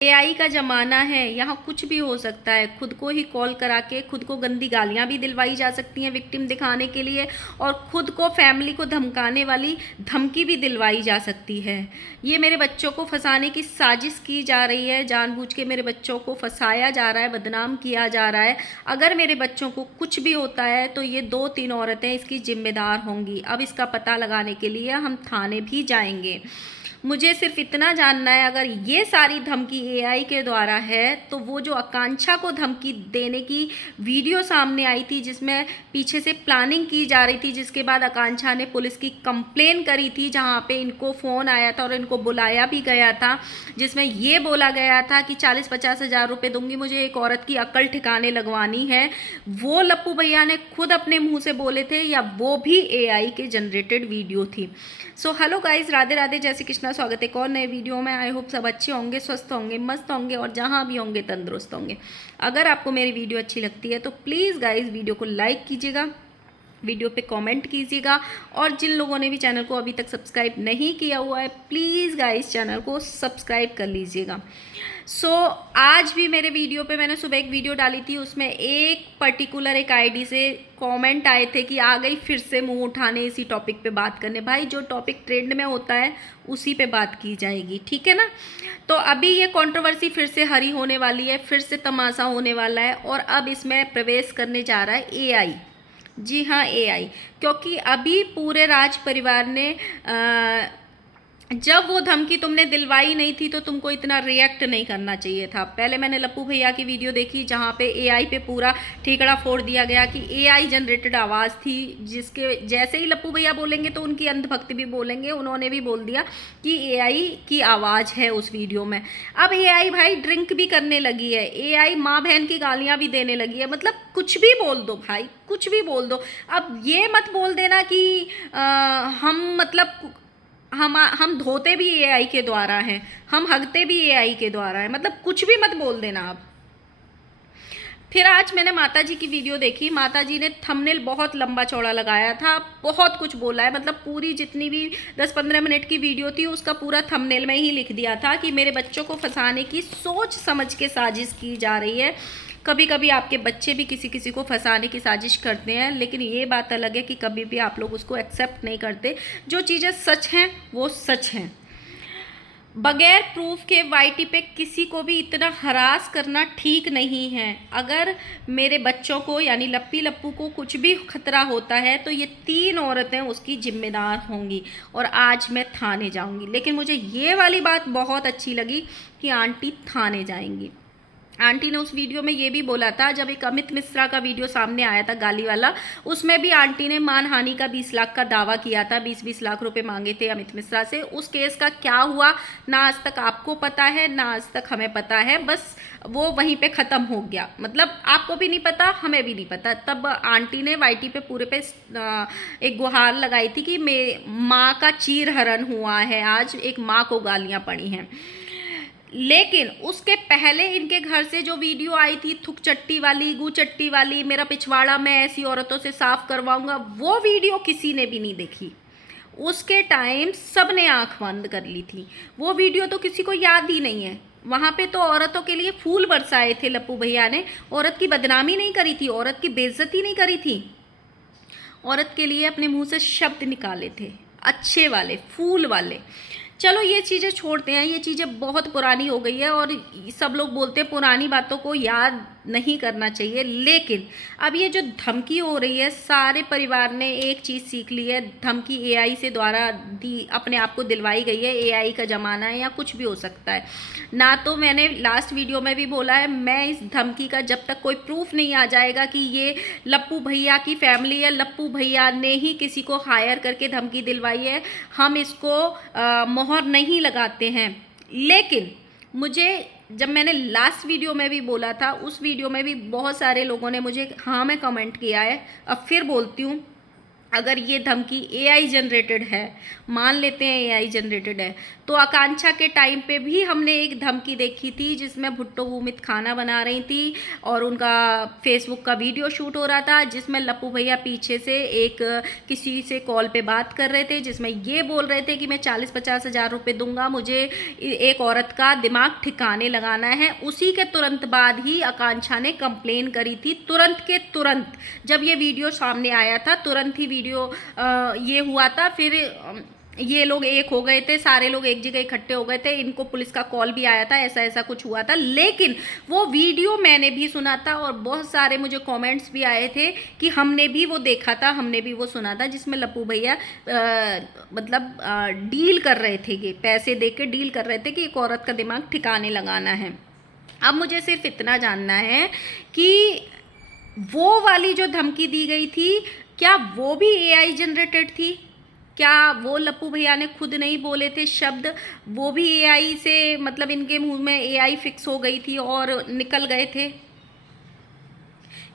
AI का ज़माना है, यहाँ कुछ भी हो सकता है। खुद को ही कॉल करा के खुद को गंदी गालियाँ भी दिलवाई जा सकती हैं विक्टिम दिखाने के लिए, और खुद को फैमिली को धमकाने वाली धमकी भी दिलवाई जा सकती है। ये मेरे बच्चों को फंसाने की साजिश की जा रही है, जानबूझ के मेरे बच्चों को फंसाया जा रहा है, बदनाम किया जा रहा है। अगर मेरे बच्चों को कुछ भी होता है तो ये 2-3 औरतें इसकी जिम्मेदार होंगी। अब इसका पता लगाने के लिए हम थाने भी जाएंगे। मुझे सिर्फ इतना जानना है, अगर ये सारी धमकी एआई के द्वारा है तो वो जो आकांक्षा को धमकी देने की वीडियो सामने आई थी, जिसमें पीछे से प्लानिंग की जा रही थी, जिसके बाद आकांक्षा ने पुलिस की कंप्लेन करी थी, जहाँ पे इनको फ़ोन आया था और इनको बुलाया भी गया था, जिसमें ये बोला गया था कि 40-50 हज़ार रुपये दूंगी, मुझे एक औरत की अक्ल ठिकाने लगवानी है। वो लप्पू भैया ने खुद अपने मुँह से बोले थे या वो भी एआई के जनरेटेड वीडियो थी? So hello guys, Radhe Radhe, जय श्री कृष्णा। स्वागत है एक और नए वीडियो में। आई होप सब अच्छे होंगे, स्वस्थ होंगे, मस्त होंगे और जहाँ भी होंगे तंदुरुस्त होंगे। अगर आपको मेरी वीडियो अच्छी लगती है तो प्लीज़ गाइस वीडियो को लाइक कीजिएगा, वीडियो पे कमेंट कीजिएगा, और जिन लोगों ने भी चैनल को अभी तक सब्सक्राइब नहीं किया हुआ है प्लीज़ गाइस चैनल को सब्सक्राइब कर लीजिएगा। आज भी मेरे वीडियो पे मैंने सुबह एक वीडियो डाली थी, उसमें एक पर्टिकुलर एक आईडी से कमेंट आए थे कि आ गई फिर से मुंह उठाने इसी टॉपिक पे बात करने। भाई, जो टॉपिक ट्रेंड में होता है उसी पे बात की जाएगी, ठीक है ना। तो अभी ये कंट्रोवर्सी फिर से हरी होने वाली है, फिर से तमाशा होने वाला है, और अब इसमें प्रवेश करने जा रहा है एआई। जी हाँ, एआई। क्योंकि अभी पूरे राज परिवार ने जब वो धमकी तुमने दिलवाई नहीं थी तो तुमको इतना रिएक्ट नहीं करना चाहिए था। पहले मैंने लप्पू भैया की वीडियो देखी, जहाँ पे एआई पे पूरा ठीकड़ा फोड़ दिया गया कि एआई जनरेटेड आवाज़ थी, जिसके जैसे ही लप्पू भैया बोलेंगे तो उनकी अंधभक्ति भी बोलेंगे। उन्होंने भी बोल दिया कि एआई की आवाज़ है उस वीडियो में। अब एआई भाई ड्रिंक भी करने लगी है, एआई माँ बहन की गालियाँ भी देने लगी है। मतलब कुछ भी बोल दो भाई, कुछ भी बोल दो। अब ये मत बोल देना कि हम मतलब हम धोते भी एआई के द्वारा हैं, हम हगते भी एआई के द्वारा हैं। मतलब कुछ भी मत बोल देना आप। फिर आज मैंने माता जी की वीडियो देखी, माता जी ने थंबनेल बहुत लंबा चौड़ा लगाया था, बहुत कुछ बोला है। मतलब पूरी जितनी भी 10-15 मिनट की वीडियो थी उसका पूरा थंबनेल में ही लिख दिया था कि मेरे बच्चों को फंसाने की सोच समझ के साजिश की जा रही है। कभी कभी आपके बच्चे भी किसी किसी को फंसाने की साजिश करते हैं, लेकिन ये बात अलग है कि कभी भी आप लोग उसको एक्सेप्ट नहीं करते। जो चीज़ें सच हैं वो सच हैं। बगैर प्रूफ के वाईटी पे किसी को भी इतना हरास करना ठीक नहीं है। अगर मेरे बच्चों को यानी लप्पी लप्पू को कुछ भी खतरा होता है तो ये 3 औरतें उसकी जिम्मेदार होंगी, और आज मैं थाने जाऊंगी। लेकिन मुझे ये वाली बात बहुत अच्छी लगी कि आंटी थाने जाएंगी। आंटी ने उस वीडियो में ये भी बोला था, जब एक अमित मिश्रा का वीडियो सामने आया था गाली वाला, उसमें भी आंटी ने मानहानि का 20 लाख का दावा किया था। 20-20 लाख रुपए मांगे थे अमित मिश्रा से। उस केस का क्या हुआ ना आज तक आपको पता है, ना आज तक हमें पता है। बस वो वहीं पे ख़त्म हो गया। मतलब आपको भी नहीं पता, हमें भी नहीं पता। तब आंटी ने वाईटी पे पूरे पे एक गुहार लगाई थी कि माँ का चीरहरण हुआ है, आज एक माँ को गालियाँ पड़ी हैं। लेकिन उसके पहले इनके घर से जो वीडियो आई थी थुक चट्टी वाली, गू चट्टी वाली, मेरा पिछवाड़ा मैं ऐसी औरतों से साफ करवाऊंगा, वो वीडियो किसी ने भी नहीं देखी। उसके टाइम सब ने आंख बंद कर ली थी। वो वीडियो तो किसी को याद ही नहीं है। वहाँ पे तो औरतों के लिए फूल बरसाए थे लप्पू भैया ने। औरत की बदनामी नहीं करी थी, औरत की बेइज्जती नहीं करी थी, औरत के लिए अपने मुंह से शब्द निकाले थे अच्छे वाले, फूल वाले। चलो ये चीज़ें छोड़ते हैं, ये चीज़ें बहुत पुरानी हो गई है, और सब लोग बोलते हैं पुरानी बातों को याद नहीं करना चाहिए। लेकिन अब ये जो धमकी हो रही है, सारे परिवार ने एक चीज़ सीख ली है, धमकी एआई से द्वारा दी, अपने आप को दिलवाई गई है। एआई का ज़माना है, या कुछ भी हो सकता है ना। तो मैंने लास्ट वीडियो में भी बोला है, मैं इस धमकी का जब तक कोई प्रूफ नहीं आ जाएगा कि ये लप्पू भैया की फैमिली या लप्पू भैया ने ही किसी को हायर करके धमकी दिलवाई है, हम इसको मोहर नहीं लगाते हैं। लेकिन मुझे, जब मैंने लास्ट वीडियो में भी बोला था, उस वीडियो में भी बहुत सारे लोगों ने मुझे हाँ में कमेंट किया है। अब फिर बोलती हूँ, अगर ये धमकी एआई जनरेटेड है, मान लेते हैं एआई जनरेटेड है, तो आकांक्षा के टाइम पे भी हमने एक धमकी देखी थी जिसमें भुट्टो भूमित खाना बना रही थी और उनका फेसबुक का वीडियो शूट हो रहा था, जिसमें लप्पू भैया पीछे से एक किसी से कॉल पे बात कर रहे थे, जिसमें ये बोल रहे थे कि मैं 40-50 हज़ार रुपये दूंगा, मुझे एक औरत का दिमाग ठिकाने लगाना है। उसी के तुरंत बाद ही आकांक्षा ने कंप्लेन करी थी, तुरंत के तुरंत जब ये वीडियो सामने आया था तुरंत ही वीडियो ये हुआ था। फिर ये लोग एक हो गए थे, सारे लोग एक जगह इकट्ठे हो गए थे, इनको पुलिस का कॉल भी आया था, ऐसा ऐसा कुछ हुआ था। लेकिन वो वीडियो मैंने भी सुना था और बहुत सारे मुझे कमेंट्स भी आए थे कि हमने भी वो देखा था, हमने भी वो सुना था, जिसमें लप्पू भैया मतलब डील कर रहे थे, कि पैसे दे के डील कर रहे थे कि एक औरत का दिमाग ठिकाने लगाना है। अब मुझे सिर्फ इतना जानना है कि वो वाली जो धमकी दी गई थी, क्या वो भी एआई जनरेटेड थी? क्या वो लप्पू भैया ने खुद नहीं बोले थे शब्द, वो भी एआई से मतलब इनके मुंह में एआई फिक्स हो गई थी और निकल गए थे?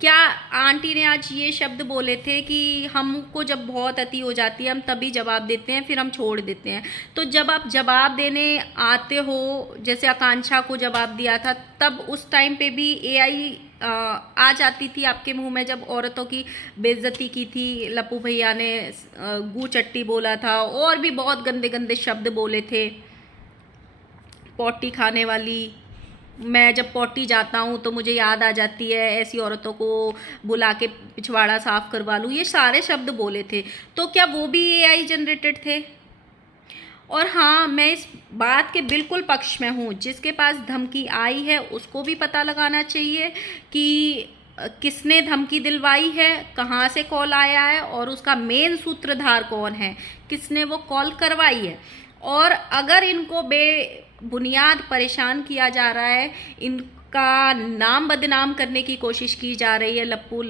क्या आंटी ने आज ये शब्द बोले थे कि हमको जब बहुत अति हो जाती है हम तभी जवाब देते हैं, फिर हम छोड़ देते हैं? तो जब आप जवाब देने आते हो, जैसे आकांक्षा को जवाब दिया था, तब उस टाइम पे भी एआई आ जाती थी आपके मुंह में, जब औरतों की बेइज्जती की थी, लप्पू भैया ने गू चट्टी बोला था और भी बहुत गंदे गंदे शब्द बोले थे, पॉटी खाने वाली, मैं जब पॉटी जाता हूँ तो मुझे याद आ जाती है, ऐसी औरतों को बुला के पिछवाड़ा साफ करवा लूँ, ये सारे शब्द बोले थे। तो क्या वो भी एआई जनरेटेड थे? और हाँ, मैं इस बात के बिल्कुल पक्ष में हूँ, जिसके पास धमकी आई है उसको भी पता लगाना चाहिए कि किसने धमकी दिलवाई है, कहाँ से कॉल आया है और उसका मेन सूत्रधार कौन है, किसने वो कॉल करवाई है। और अगर इनको बेबुनियाद परेशान किया जा रहा है, इनका नाम बदनाम करने की कोशिश की जा रही है लप्पू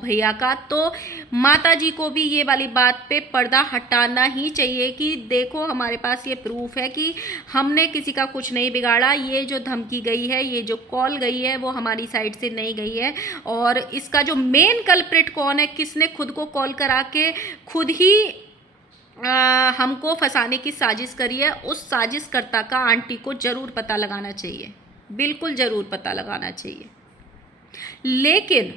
भैया का, तो माता जी को भी ये वाली बात पे पर्दा हटाना ही चाहिए कि देखो हमारे पास ये प्रूफ है कि हमने किसी का कुछ नहीं बिगाड़ा, ये जो धमकी गई है, ये जो कॉल गई है, वो हमारी साइड से नहीं गई है। और इसका जो मेन कल्प्रिट कौन है, किसने खुद को कॉल करा के खुद ही हमको फंसाने की साजिश करी है, उस साजिशकर्ता का आंटी को ज़रूर पता लगाना चाहिए, बिल्कुल ज़रूर पता लगाना चाहिए। लेकिन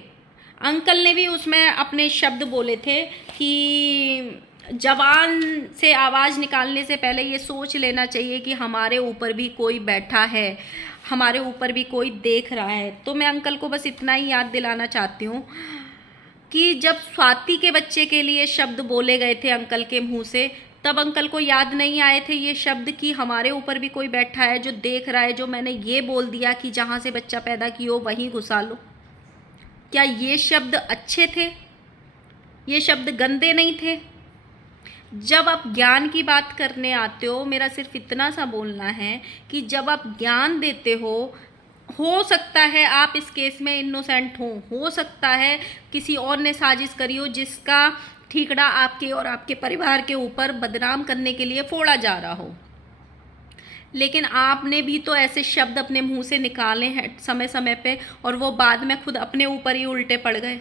अंकल ने भी उसमें अपने शब्द बोले थे कि जबान से आवाज़ निकालने से पहले ये सोच लेना चाहिए कि हमारे ऊपर भी कोई बैठा है, हमारे ऊपर भी कोई देख रहा है। तो मैं अंकल को बस इतना ही याद दिलाना चाहती हूँ कि जब स्वाति के बच्चे के लिए शब्द बोले गए थे अंकल के मुंह से, तब अंकल को याद नहीं आए थे ये शब्द कि हमारे ऊपर भी कोई बैठा है जो देख रहा है, जो मैंने ये बोल दिया कि जहाँ से बच्चा पैदा किया हो वहीं घुसा लो। क्या ये शब्द अच्छे थे? ये शब्द गंदे नहीं थे? जब आप ज्ञान की बात करने आते हो, मेरा सिर्फ इतना सा बोलना है कि जब आप ज्ञान देते हो सकता है आप इस केस में इनोसेंट हो सकता है किसी और ने साजिश करी हो जिसका ठीकड़ा आपके और आपके परिवार के ऊपर बदनाम करने के लिए फोड़ा जा रहा हो, लेकिन आपने भी तो ऐसे शब्द अपने मुंह से निकाले हैं समय समय पे, और वो बाद में खुद अपने ऊपर ही उल्टे पड़ गए।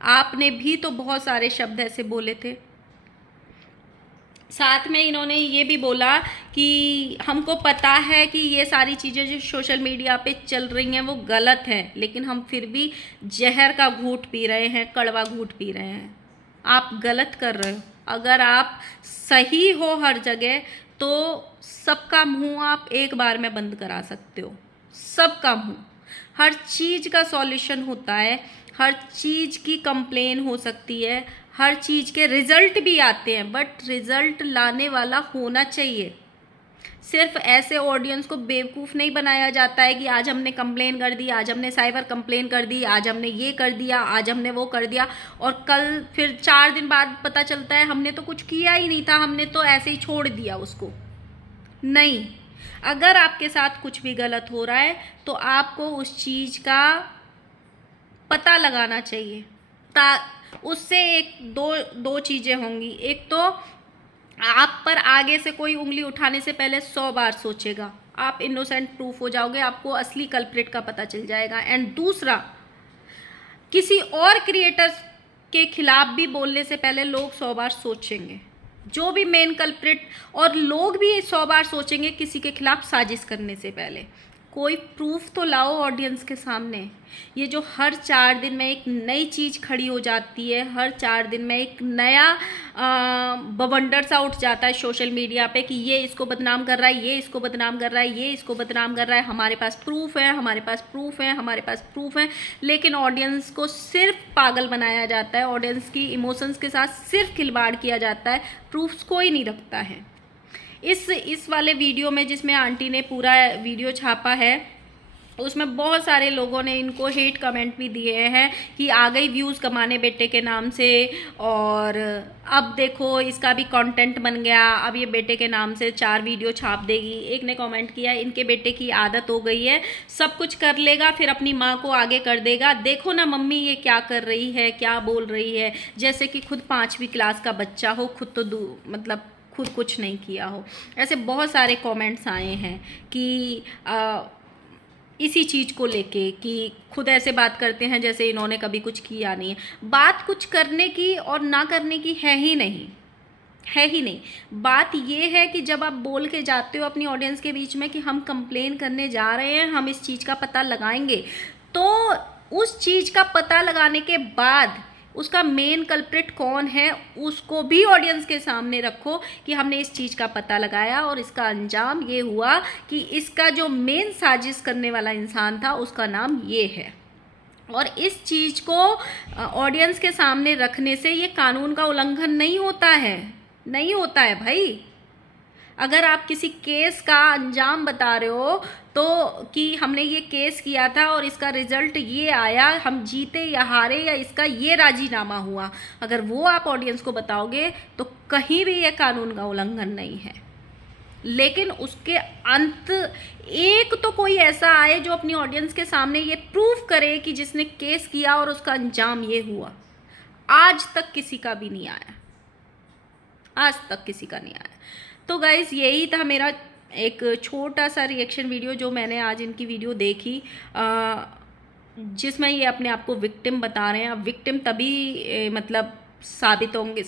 आपने भी तो बहुत सारे शब्द ऐसे बोले थे। साथ में इन्होंने ये भी बोला कि हमको पता है कि ये सारी चीज़ें जो सोशल मीडिया पे चल रही हैं वो गलत हैं, लेकिन हम फिर भी जहर का घूंट पी रहे हैं, कड़वा घूंट पी रहे हैं। आप गलत कर रहे हो। अगर आप सही हो हर जगह तो सबका मुंह आप एक बार में बंद करा सकते हो, सबका मुंह। हर चीज़ का सॉल्यूशन होता है, हर चीज़ की कंप्लेन हो सकती है, हर चीज़ के रिज़ल्ट भी आते हैं, बट रिज़ल्ट लाने वाला होना चाहिए। सिर्फ ऐसे ऑडियंस को बेवकूफ़ नहीं बनाया जाता है कि आज हमने कंप्लेन कर दी, आज हमने साइबर कंप्लेन कर दी, आज हमने ये कर दिया, आज हमने वो कर दिया, और कल फिर 4 दिन बाद पता चलता है हमने तो कुछ किया ही नहीं था, हमने तो ऐसे ही छोड़ दिया उसको। नहीं, अगर आपके साथ कुछ भी गलत हो रहा है तो आपको उस चीज़ का पता लगाना चाहिए। उससे एक दो चीज़ें होंगी। एक तो आप पर आगे से कोई उंगली उठाने से पहले 100 बार सोचेगा, आप इनोसेंट प्रूफ हो जाओगे, आपको असली कल्प्रिट का पता चल जाएगा। एंड दूसरा, किसी और क्रिएटर के खिलाफ भी बोलने से पहले लोग 100 बार सोचेंगे, जो भी मेन कल्प्रिट, और लोग भी 100 बार सोचेंगे किसी के खिलाफ साजिश करने से पहले। कोई प्रूफ तो लाओ ऑडियंस के सामने। ये जो हर 4 दिन में एक नई चीज़ खड़ी हो जाती है, हर 4 दिन में एक नया बवंडर सा उठ जाता है सोशल मीडिया पे कि ये इसको बदनाम कर रहा है, ये इसको बदनाम कर रहा है, ये इसको बदनाम कर रहा है, हमारे पास प्रूफ है, हमारे पास प्रूफ है, हमारे पास प्रूफ है। लेकिन ऑडियंस को सिर्फ पागल बनाया जाता है, ऑडियंस की इमोशंस के साथ सिर्फ खिलवाड़ किया जाता है, प्रूफ्स कोई नहीं रखता है। इस वाले वीडियो में जिसमें आंटी ने पूरा वीडियो छापा है, उसमें बहुत सारे लोगों ने इनको हेट कमेंट भी दिए हैं कि आ गई व्यूज़ कमाने बेटे के नाम से, और अब देखो इसका भी कंटेंट बन गया, अब ये बेटे के नाम से 4 वीडियो छाप देगी। एक ने कमेंट किया इनके बेटे की आदत हो गई है, सब कुछ कर लेगा फिर अपनी माँ को आगे कर देगा, देखो ना मम्मी ये क्या कर रही है, क्या बोल रही है, जैसे कि खुद 5वीं क्लास का बच्चा हो, खुद तो मतलब खुद कुछ नहीं किया हो। ऐसे बहुत सारे कमेंट्स आए हैं कि इसी चीज़ को लेके कि खुद ऐसे बात करते हैं जैसे इन्होंने कभी कुछ किया नहीं है। बात कुछ करने की और ना करने की है ही नहीं, है ही नहीं। बात ये है कि जब आप बोल के जाते हो अपनी ऑडियंस के बीच में कि हम कंप्लेन करने जा रहे हैं, हम इस चीज़ का पता लगाएंगे, तो उस चीज़ का पता लगाने के बाद उसका मेन कल्प्रिट कौन है उसको भी ऑडियंस के सामने रखो कि हमने इस चीज़ का पता लगाया और इसका अंजाम ये हुआ कि इसका जो मेन साजिश करने वाला इंसान था उसका नाम ये है। और इस चीज़ को ऑडियंस के सामने रखने से ये कानून का उल्लंघन नहीं होता है, नहीं होता है भाई। अगर आप किसी केस का अंजाम बता रहे हो तो कि हमने ये केस किया था और इसका रिजल्ट ये आया, हम जीते या हारे या इसका ये राजीनामा हुआ, अगर वो आप ऑडियंस को बताओगे तो कहीं भी ये कानून का उल्लंघन नहीं है। लेकिन उसके अंत एक तो कोई ऐसा आए जो अपनी ऑडियंस के सामने ये प्रूफ करे कि जिसने केस किया और उसका अंजाम ये हुआ। आज तक किसी का भी नहीं आया, आज तक किसी का नहीं आया। तो गाइज़ यही था मेरा एक छोटा सा रिएक्शन वीडियो जो मैंने आज इनकी वीडियो देखी, जिसमें ये अपने आप को विक्टिम बता रहे हैं। अब विक्टिम तभी मतलब साबित होंगे,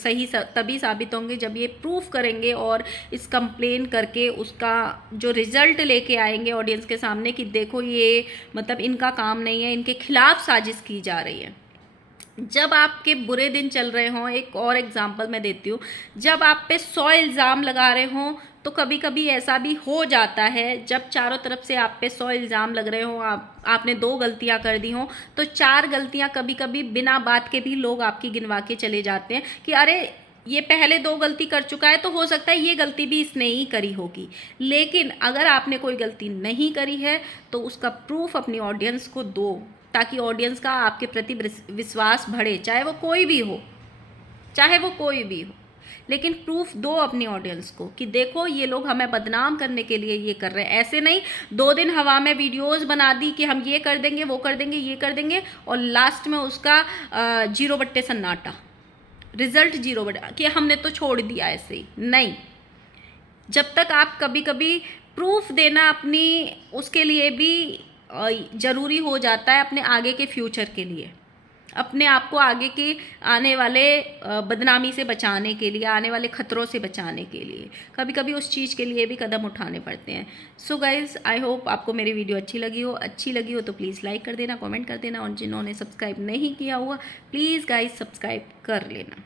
तभी साबित होंगे जब ये प्रूफ करेंगे और इस कंप्लेन करके उसका जो रिज़ल्ट लेके आएंगे ऑडियंस के सामने कि देखो ये मतलब इनका काम नहीं है, इनके खिलाफ साजिश की जा रही है। जब आपके बुरे दिन चल रहे हों, एक और एग्जांपल मैं देती हूँ, जब आप पे 100 इल्ज़ाम लगा रहे हों तो कभी कभी ऐसा भी हो जाता है, जब चारों तरफ से आप पे 100 इल्ज़ाम लग रहे हों, आपने 2 गलतियाँ कर दी हों, तो 4 गलतियाँ कभी कभी बिना बात के भी लोग आपकी गिनवा के चले जाते हैं कि अरे ये पहले 2 गलती कर चुका है तो हो सकता है ये गलती भी इसने ही करी होगी। लेकिन अगर आपने कोई गलती नहीं करी है तो उसका प्रूफ अपनी ऑडियंस को दो, ताकि ऑडियंस का आपके प्रति विश्वास बढ़े, चाहे वो कोई भी हो, चाहे वो कोई भी हो। लेकिन प्रूफ दो अपनी ऑडियंस को कि देखो ये लोग हमें बदनाम करने के लिए ये कर रहे हैं। ऐसे नहीं 2 दिन हवा में वीडियोस बना दी कि हम ये कर देंगे, वो कर देंगे, ये कर देंगे, और लास्ट में उसका 0 बट्टे सन्नाटा, रिजल्ट 0 बट्टे कि हमने तो छोड़ दिया। ऐसे ही नहीं, जब तक आप कभी कभी प्रूफ देना अपनी उसके लिए भी ज़रूरी हो जाता है, अपने आगे के फ्यूचर के लिए, अपने आप को आगे के आने वाले बदनामी से बचाने के लिए, आने वाले ख़तरों से बचाने के लिए कभी कभी उस चीज़ के लिए भी कदम उठाने पड़ते हैं। सो गाइज़, आई होप आपको मेरी वीडियो अच्छी लगी हो तो प्लीज़ लाइक कर देना, कमेंट कर देना, और जिन्होंने सब्सक्राइब नहीं किया हुआ प्लीज़ गाइज़ सब्सक्राइब कर लेना।